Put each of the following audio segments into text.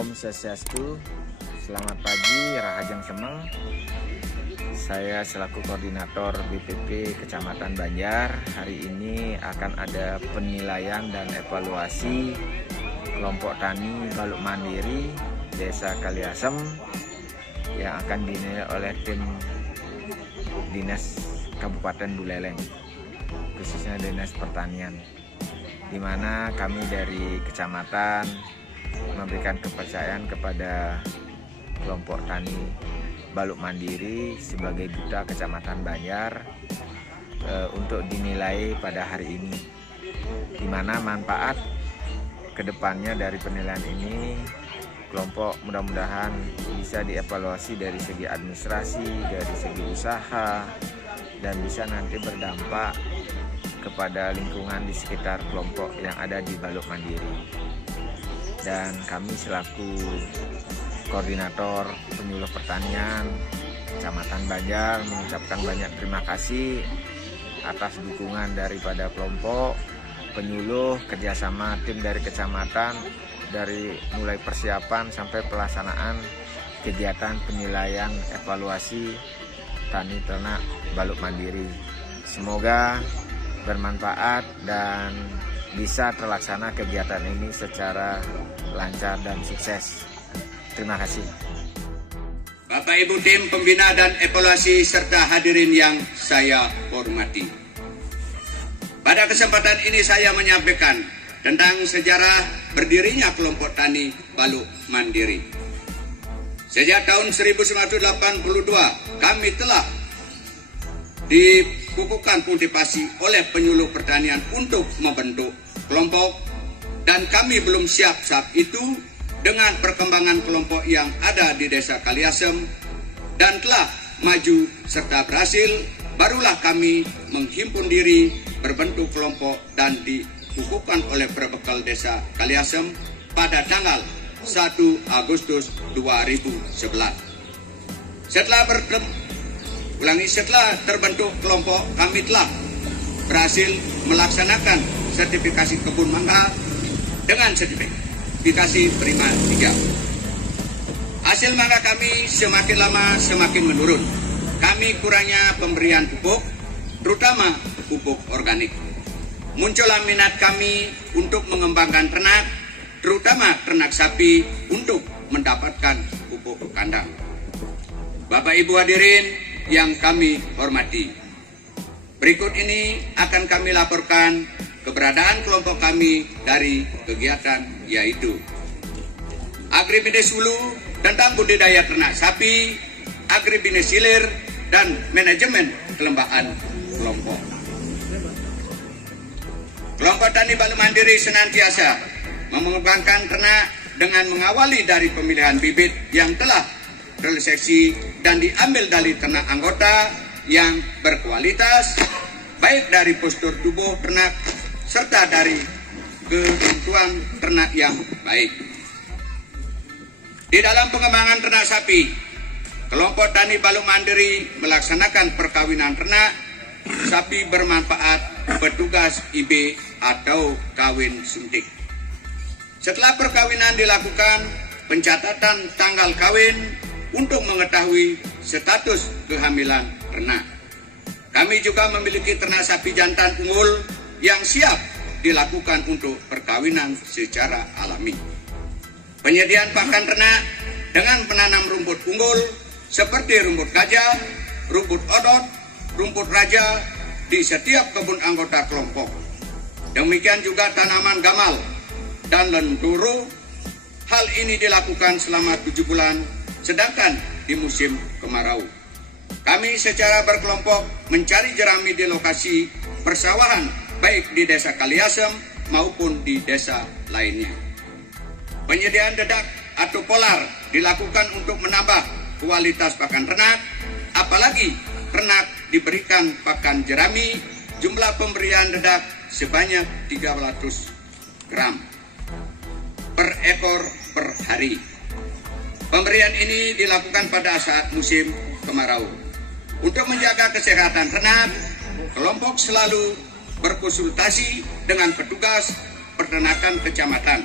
Om Swastiastu. Selamat pagi, Rahajeng Semeng. Saya selaku koordinator BPP Kecamatan Banjar. Hari ini akan ada penilaian dan evaluasi kelompok tani Baluk Mandiri Desa Kaliasem yang akan dinilai oleh tim Dinas Kabupaten Buleleng, khususnya Dinas Pertanian, di mana kami dari kecamatan memberikan kepercayaan kepada kelompok tani Baluk Mandiri sebagai duta Kecamatan Banjar untuk dinilai pada hari ini, di mana manfaat kedepannya dari penilaian ini kelompok mudah-mudahan bisa dievaluasi dari segi administrasi, dari segi usaha, dan bisa nanti berdampak kepada lingkungan di sekitar kelompok yang ada di Baluk Mandiri. Dan kami selaku koordinator penyuluh pertanian Kecamatan Banjar mengucapkan banyak terima kasih atas dukungan daripada kelompok penyuluh, kerjasama tim dari kecamatan, dari mulai persiapan sampai pelaksanaan kegiatan penilaian evaluasi tani ternak Baluk Mandiri. Semoga bermanfaat dan bisa terlaksana kegiatan ini secara lancar dan sukses. Terima kasih. Bapak Ibu tim pembina dan evaluasi serta hadirin yang saya hormati. Pada kesempatan ini saya menyampaikan tentang sejarah berdirinya kelompok tani Baluk Mandiri. Sejak tahun 1982 kami telah dibukukan kultivasi oleh penyuluh pertanian untuk membentuk kelompok, dan kami belum siap saat itu dengan perkembangan kelompok yang ada di Desa Kaliasem dan telah maju serta berhasil. Barulah kami menghimpun diri, berbentuk kelompok dan dibukukan oleh Perbekal Desa Kaliasem pada tanggal 1 Agustus 2011. Setelah terbentuk kelompok, kami telah berhasil melaksanakan sertifikasi kebun mangga dengan sertifikasi Prima 3. Hasil mangga kami semakin lama semakin menurun. Kami kurangnya pemberian pupuk, terutama pupuk organik. Muncullah minat kami untuk mengembangkan ternak, terutama ternak sapi, untuk mendapatkan pupuk kandang. Bapak Ibu hadirin yang kami hormati, berikut ini akan kami laporkan keberadaan kelompok kami dari kegiatan, yaitu Agribisnis Hulu tentang budidaya ternak sapi, Agribisnis Hilir, dan manajemen kelembahan kelompok. Kelompok tani Baluk Mandiri senantiasa mengembangkan ternak dengan mengawali dari pemilihan bibit yang telah terseleksi dan diambil dari ternak anggota yang berkualitas, baik dari postur tubuh ternak serta dari kebutuhan ternak yang baik. Di dalam pengembangan ternak sapi, kelompok tani Baluk Mandiri melaksanakan perkawinan ternak sapi bermanfaat petugas IB atau kawin suntik. Setelah perkawinan dilakukan pencatatan tanggal kawin untuk mengetahui status kehamilan ternak. Kami juga memiliki ternak sapi jantan unggul yang siap dilakukan untuk perkawinan secara alami. Penyediaan pakan ternak dengan penanam rumput unggul seperti rumput gajah, rumput odot, rumput raja di setiap kebun anggota kelompok. Demikian juga tanaman gamal dan lenturu. Hal ini dilakukan selama 7 bulan, sedangkan di musim kemarau kami secara berkelompok mencari jerami di lokasi persawahan baik di Desa Kaliasem maupun di desa lainnya. Penyediaan dedak atau polar dilakukan untuk menambah kualitas pakan ternak, apalagi ternak diberikan pakan jerami. Jumlah pemberian dedak sebanyak 300 gram per ekor per hari. Pemberian ini dilakukan pada saat musim kemarau. Untuk menjaga kesehatan ternak, kelompok selalu berkonsultasi dengan petugas peternakan kecamatan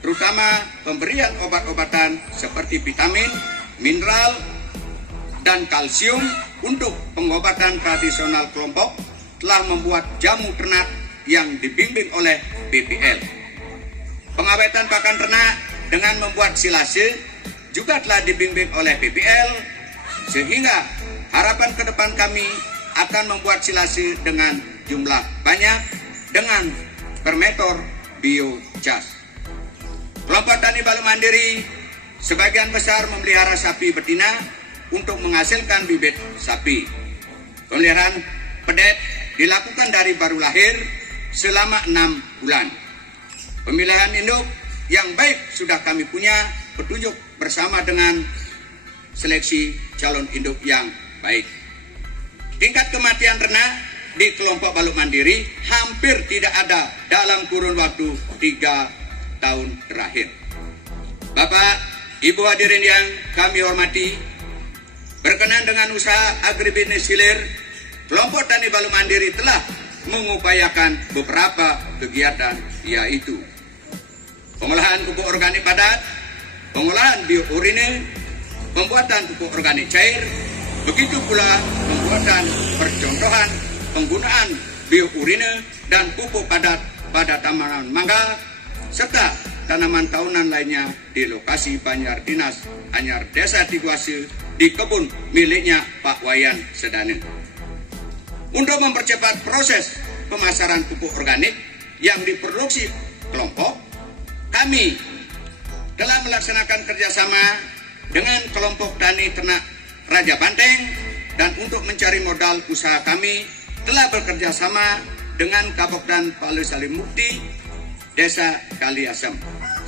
terutama pemberian obat-obatan seperti vitamin, mineral, dan kalsium untuk pengobatan tradisional kelompok, telah membuat jamu ternak yang dibimbing oleh BPL. Pengawetan pakan ternak dengan membuat silase juga telah dibimbing oleh BPL, sehingga harapan ke depan kami akan membuat silase dengan jumlah banyak dengan per biogas. Kelompok Tani Balu Mandiri sebagian besar memelihara sapi betina untuk menghasilkan bibit sapi. Pemeliharaan pedet dilakukan dari baru lahir selama 6 bulan. Pemilihan induk yang baik sudah kami punya petunjuk bersama dengan seleksi calon induk yang baik. Tingkat kematian ternak di kelompok Balu Mandiri hampir tidak ada dalam kurun waktu 3 tahun terakhir. Bapak, Ibu hadirin yang kami hormati, berkenan dengan usaha agribisnis hilir, kelompok Tani Balu Mandiri telah mengupayakan beberapa kegiatan, yaitu pengolahan pupuk organik padat, pengolahan biourine, pembuatan pupuk organik cair, begitu pula pembuatan percontohan penggunaan biourine dan pupuk padat pada tanaman mangga, serta tanaman tahunan lainnya di lokasi Banjar Dinas Anyar Desa Tiguase di kebun miliknya Pak Wayan Sedane. Untuk mempercepat proses pemasaran pupuk organik yang diproduksi kelompok, kami telah melaksanakan kerjasama dengan kelompok Tani Ternak Raja Banteng, dan untuk mencari modal usaha kami telah bekerja sama dengan Kapokdan Palu Salim Mukti, Desa Kaliasem,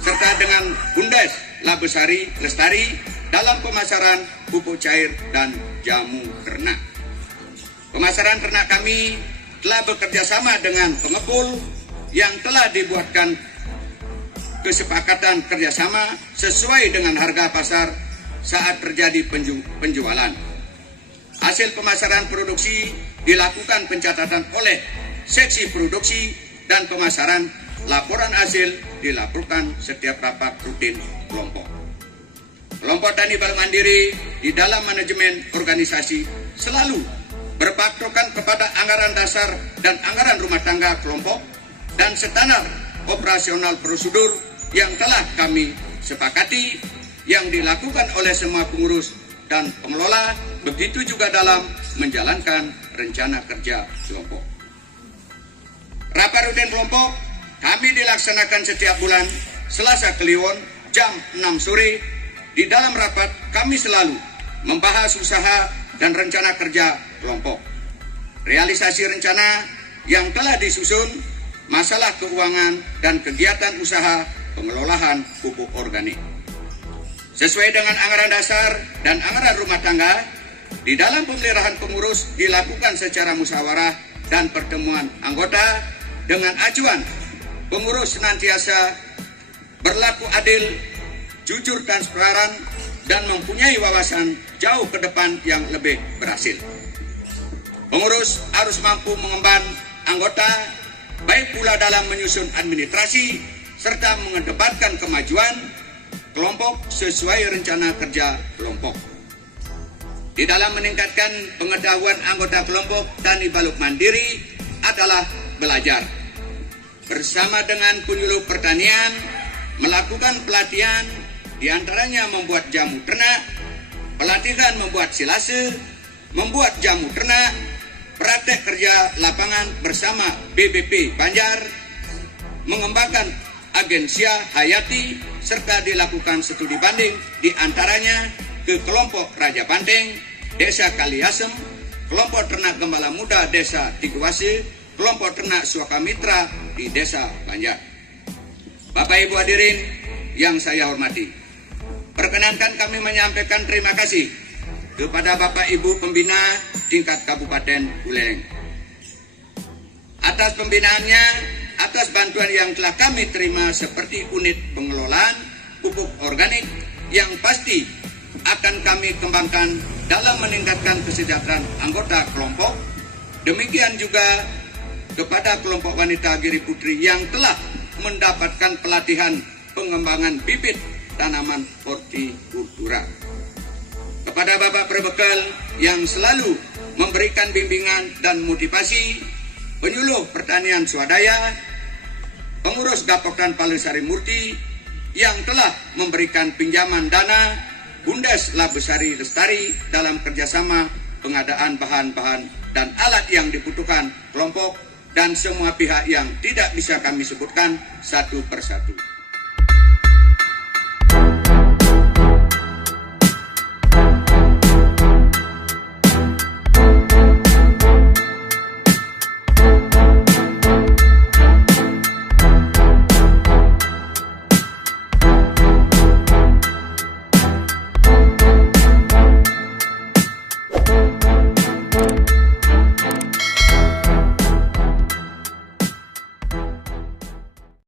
serta dengan Bundes Labesari Lestari dalam pemasaran pupuk cair dan jamu ternak. Pemasaran ternak kami telah bekerja sama dengan pengepul yang telah dibuatkan kesepakatan kerjasama sesuai dengan harga pasar saat terjadi penjualan. Hasil pemasaran produksi dilakukan pencatatan oleh seksi produksi dan pemasaran. Laporan hasil dilaporkan setiap rapat rutin kelompok. Kelompok Tani Balu Mandiri di dalam manajemen organisasi selalu berpatokan kepada anggaran dasar dan anggaran rumah tangga kelompok dan standar operasional prosedur yang telah kami sepakati yang dilakukan oleh semua pengurus dan pengelola, begitu juga dalam menjalankan rencana kerja kelompok. Rapat rutin kelompok kami dilaksanakan setiap bulan Selasa Kliwon jam 6 sore. Di dalam rapat kami selalu membahas usaha dan rencana kerja kelompok, realisasi rencana yang telah disusun, masalah keuangan dan kegiatan usaha pengelolaan pupuk organik. Sesuai dengan anggaran dasar dan anggaran rumah tangga, di dalam pemeliharaan pengurus dilakukan secara musyawarah dan pertemuan anggota dengan acuan pengurus senantiasa berlaku adil, jujur, transparan, dan mempunyai wawasan jauh ke depan yang lebih berhasil. Pengurus harus mampu mengemban anggota, baik pula dalam menyusun administrasi, serta mengedepankan kemajuan kelompok sesuai rencana kerja kelompok. Di dalam meningkatkan pengetahuan anggota kelompok Tani Balu Mandiri adalah belajar. Bersama dengan penyuluh pertanian, melakukan pelatihan, diantaranya membuat jamu ternak, pelatihan membuat silase, membuat jamu ternak, praktek kerja lapangan bersama BBP Banjar, mengembangkan agensia hayati, serta dilakukan studi banding diantaranya ke kelompok Raja Banteng, Desa Kaliasem, kelompok ternak Gembala Muda Desa Tiguase, kelompok ternak Suaka Mitra di Desa Banjar. Bapak Ibu hadirin yang saya hormati, perkenankan kami menyampaikan terima kasih kepada Bapak Ibu pembina tingkat Kabupaten Buleleng atas pembinaannya, atas bantuan yang telah kami terima seperti unit pengelolaan pupuk organik yang pasti akan kami kembangkan dalam meningkatkan kesejahteraan anggota kelompok. Demikian juga kepada kelompok wanita Giri Putri yang telah mendapatkan pelatihan pengembangan bibit tanaman hortikultura. Kepada Bapak Perbekal yang selalu memberikan bimbingan dan motivasi, penyuluh pertanian swadaya, pengurus Gapoktan Palesari Murti yang telah memberikan pinjaman dana Bundes Labesari Lestari dalam kerjasama pengadaan bahan-bahan dan alat yang dibutuhkan kelompok dan semua pihak yang tidak bisa kami sebutkan satu persatu.